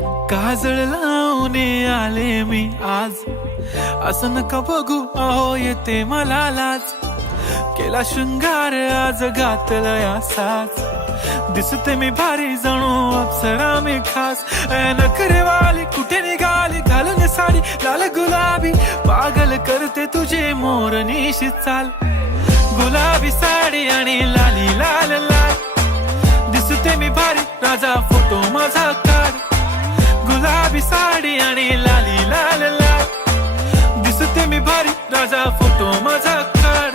काजळ लावून आले मी आज, असं नका बघू अहो येते मला लाज. केला शृंगार आज घातला असाच, दिसते मी भारी जणू अप्सरा मी खास. नखरेवाली कुठे निघाली घालून साडी लाल गुलाबी, पागल करते तुझे मोरनीशी चाल. गुलाबी साडी आणि लाली लाल लाल, दिसते मी भारी राजा फोटो माझा काढ. गुलाबी साडी आणि लाली लाल लाल, दिसते मी भारी राजा फोटो माझा काढ.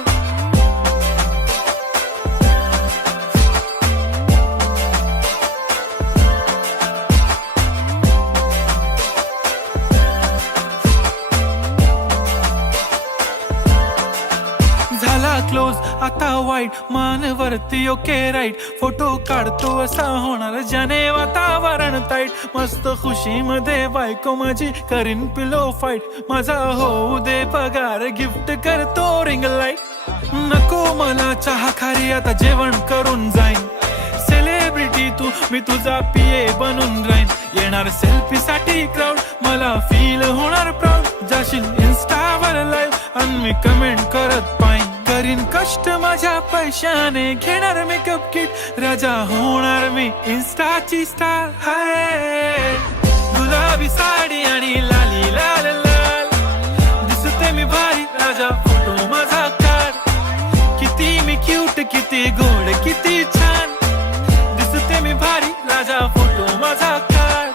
झाला क्लोज आता वाईट, मानवरती ओके राईट. फोटो काढतो असा होणार ज्याने वातावरण ताईट. मस्त खुशी मध्ये बायको माझी करीन पिलो फाईट. माझा होऊ दे पगार गिफ्ट करतो रिंग लाईट. नको मला चहा खारी आता जेवण करून जाईन. सेलिब्रिटी तू मी तुझा पिये बनून राहीन. येणार सेल्फी साठी क्राऊड मला फील होणार प्राऊड. जाशील इन्स्टावर लाईव्ह आणि मी कमेंट करत पाईन. करीन कष्ट माझ्या पैशाने घेणार मेकअप किट. राजा होणार मी इन्स्टाची स्टार. हाय गुलाबी साडी आणि लाली लाल लाल, दिसते मी भारी राजा फोटो माझा काढ. किती मी क्यूट किती गोड किती छान, दिसते मी भारी राजा फोटो माझा काढ.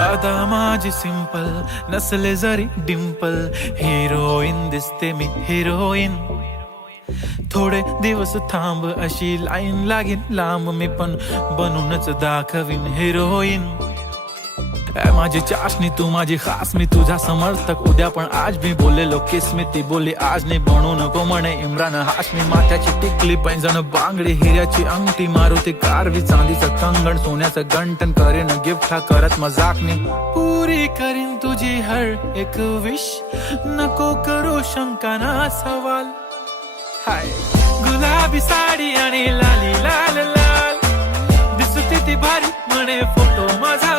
आता माझी सिंपल नसले जरी डिंपल, हिरोईन दिसते मी हिरोईन. थोडे दिवस थांब अशी लाईन लागेल लांब, मी पण बनूनच दाखवीन हिरोईन. माझी चाशनी तू माझी खास, मी तुझा समर्थक उद्या पण आज. मी बोललेलो किस मी ती बोली आज नाही. बनू नको म्हणे इम्रान हाशमी. माथ्याची टिकली पैंजण बांगडी, हिऱ्याची अंगठी, मारुती कारवी, चांदीचं कंगण, सोन्याचं गंटन. करेन गिफ्ट हा करत मजाकनी. पुरी करीन तुझी हर एक विश, नको करू शंका ना सवाल. हाय गुलाबी साडी आणि लाली लाल लाल, दिसते ती भारी म्हणे फोटो माझा.